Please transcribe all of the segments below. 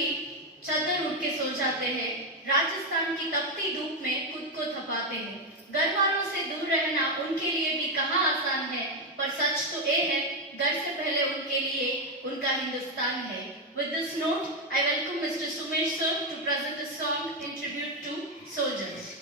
की चादर उड़ के सो जाते हैं, राजस्थान की तपती धूप में खुद को थपाते हैं। घर वालों से दूर रहना उनके लिए भी कहाँ आसान है, पर सच तो ये है, घर से पहले उनके लिए उनका हिंदुस्तान है। With this note, I welcome Mr. Sumesh sir to present a song in tribute to soldiers.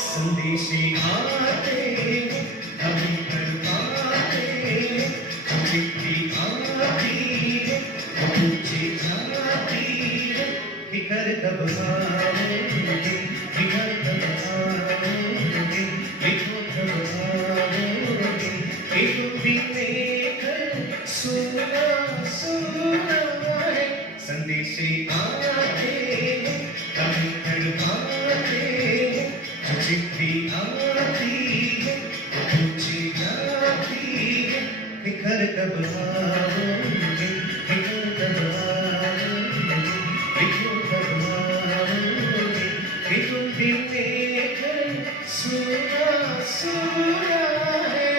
संदेशे आते कभी कलपाते चिट्ठी आती पूछे जाती फिकर कब आओगे फिकर कब आओगे लिखो कब आओगे एक भी लेकर सुना सुना है संदेशे आते कभी कलपाते चिट्ठी आती है पूछी जाती है फिकर कब आओगे फिकर कब आओगे लिखो कब आओगे कि तुम भी लेकर सुना सुना है।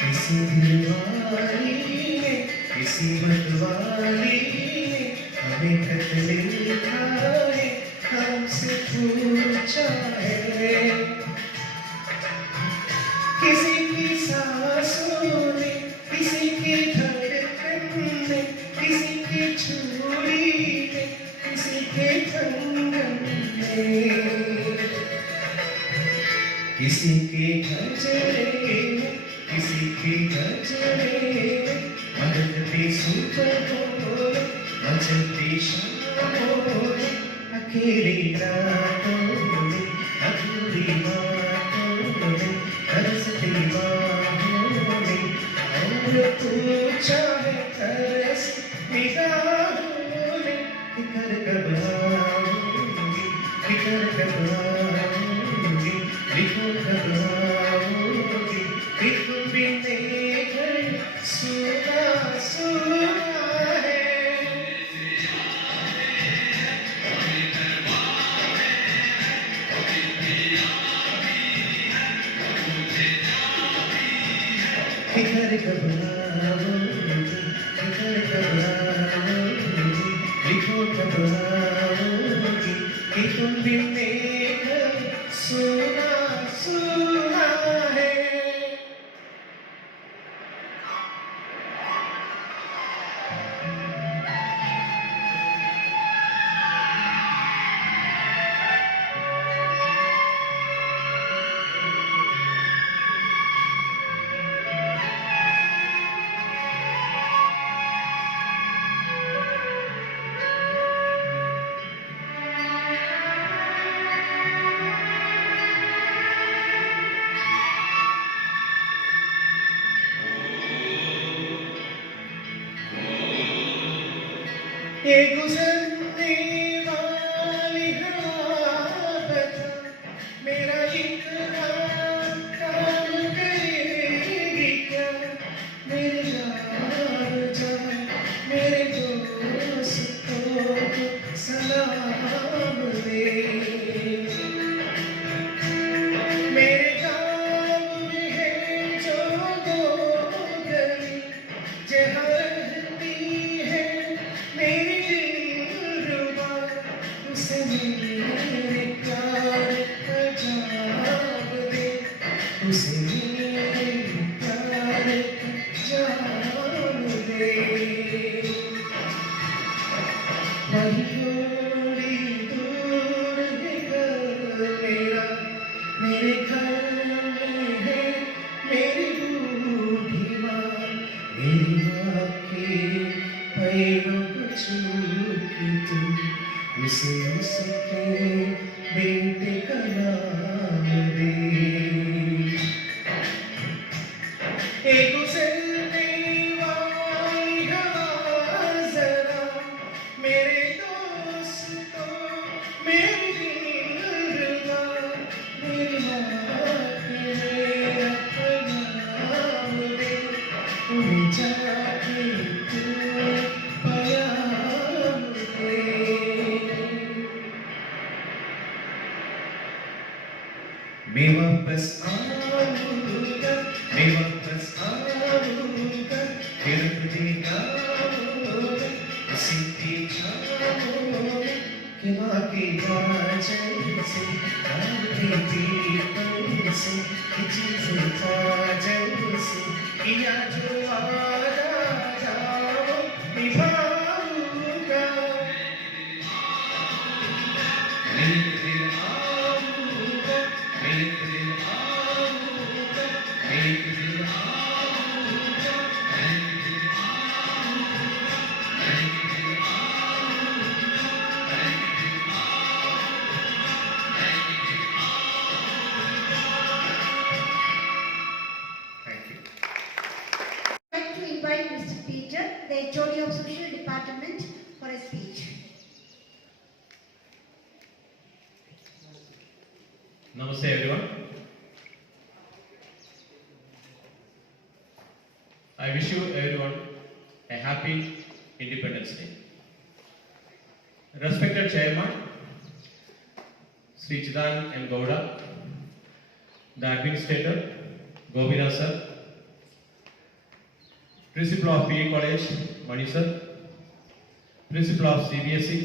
किसी दिलवाली ने किसी मतवाली ने हमें खत लिखा है हमसे पूछा है किसी की सांसों ने किसी की धड़कन ने किसी की चूड़ी ने किसी के कंगन में किसी के गजरे में किसी की गजरे मददती सुबह हो मचलती शाम हो अकेली रातों में अधूरी बातों में तरसती बाहों में और पूछा है तरस निगाहों में फिकर कब आओगे फिकर कब आओगे लिखो कब आओगे कि तुम भी लेकर सुना सुना है। फिकर कब आओगे फिकर कब आओगे लिखो कब आओगे कि तुम भी लेकर सुना सुना है। ये गुजरने वाली हवा बता मेरा इतना काम करेगी क्या मेरे यार जान मेरे दोस्तों को सलाम दे मेरे गाँव में है जो दो गली जहाँ रहती माँ के पैरों को छूके तुम उसके बेटे का नाम दे। एक गुजरने वाली हवा जरा मेरे दोस्तों मेरी दिलरुबा मेरी माँ के अपना दे उन्हें जाके तू बयान दे। मैं वापस आऊँगा, मैं वापस आऊँगा, फिर तुझे गाऊँगा उसी की छाँव में कि माँ की आंचल से माँ के दीपन से कि चीज़ें काजल से किया जो वादा जाओ निभाऊँगा। एक दिन आऊँगा, एक दिन आऊँगा, एक दिन आऊँगा, एक दिन आऊँगा, एक दिन आऊँगा। Thank you. I'd like to invite Mr. Peter, the HOD of Social Department, for a speech. Namaste everyone. I wish you everyone a happy Independence Day. Respected Chairman, Sri Chidan M. Gowda, the Administrator, Gobina Sir, Principal of PA College, Mani Sir, Principal of CBSE,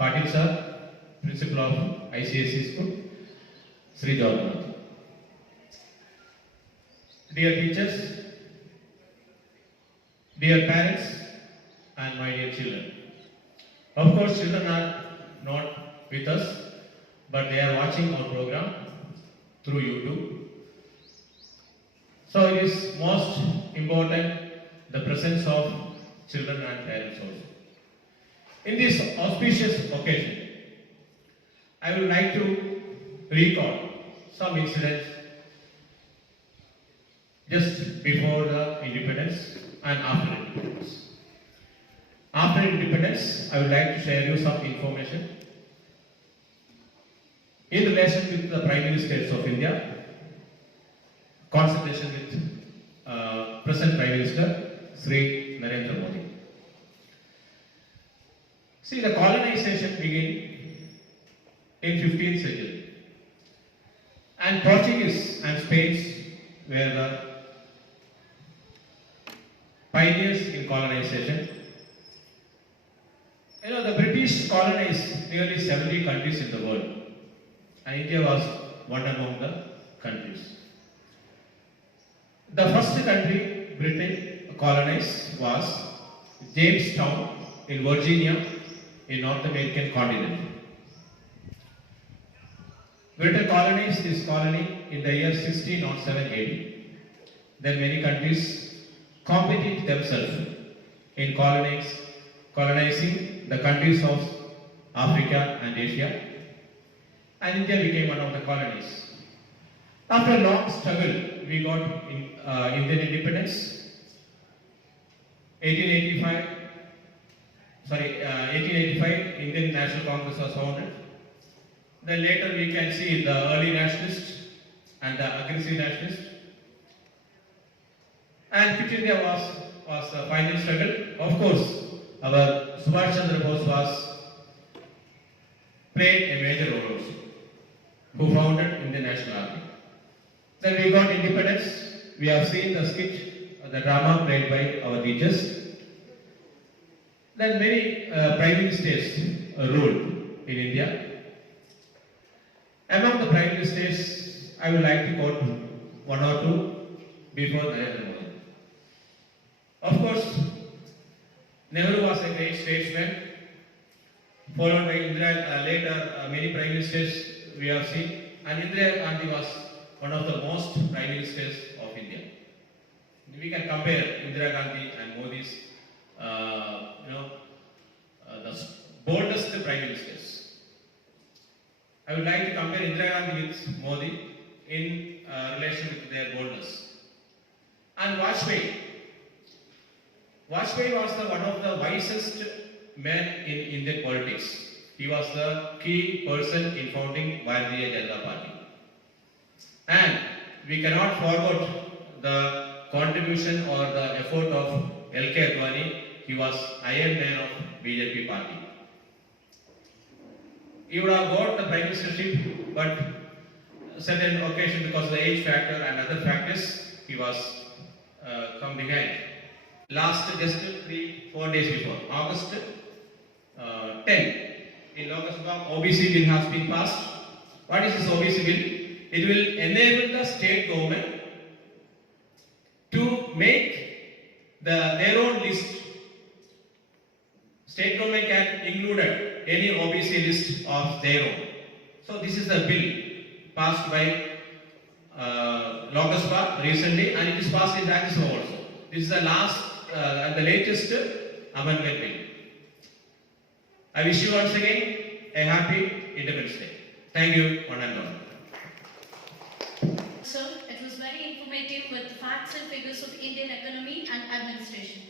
Patil Sir, Principal of ICSE School, Sri Jagannath. Dear teachers, dear parents, and my dear children. Of course, children are not with us, but they are watching our program through YouTube. So it is most important the presence of children and parents also. In this auspicious occasion, I would like to recall some incidents just before the independence and after independence. After independence, I would like to share you some information in relation with the Prime Ministers of India, consultation with present Prime Minister Sri Narendra Modi. See, the colonization began in 15th century, and Portuguese and Spain were the pioneers in colonization. You know, the British colonized nearly 70 countries in the world, and India was one among the countries. The first country Britain colonized was Jamestown in Virginia in North American continent. Britain colonized this colony in the year 1607 AD. Then many countries competed themselves in colonizing the countries of Africa and Asia, and India became one of the colonies. After a long struggle, we got Indian independence. 1885, Indian National Congress was founded. Then later we can see the early nationalists and the aggressive nationalists. And Quit India was the final struggle. Of course, our Subhash Chandra Bose played a major role also, who founded Indian National Army. Then we got independence. We have seen the skit, the drama played by our teachers. Then many prime ministers ruled in India. Among the prime ministers, I would like to quote one or two before Narendra Modi. Of course, Nehru was a great statesman, followed by Indira, later many prime ministers we have seen, and Indira Gandhi was one of the most prime ministers of India. we can compare Indira Gandhi and Modi's, the boldest prime ministers. I would like to compare Indira Gandhi with Modi in relation with their boldness. And Vajpayee was one of the wisest men in Indian politics. He was the key person in founding Bharatiya Janata Party. And we cannot forget the contribution or the effort of L.K. Advani. He was Iron Man of BJP party. He would have got the prime ministership, but certain occasion because of the age factor and other factors, he was come behind. Just 3-4 days before, August 10, in Lok Sabha, OBC bill has been passed. What is this OBC bill? It will enable the state government to make their own list. State government can include any OBC list of their own. So this is the bill passed by Lok Sabha recently, and it is passed in Rajya Sabha also. This is the last and the latest amendment bill. I wish you once again a happy Independence Day. Thank you, one and all. Sir, it was very informative with facts and figures of Indian economy and administration.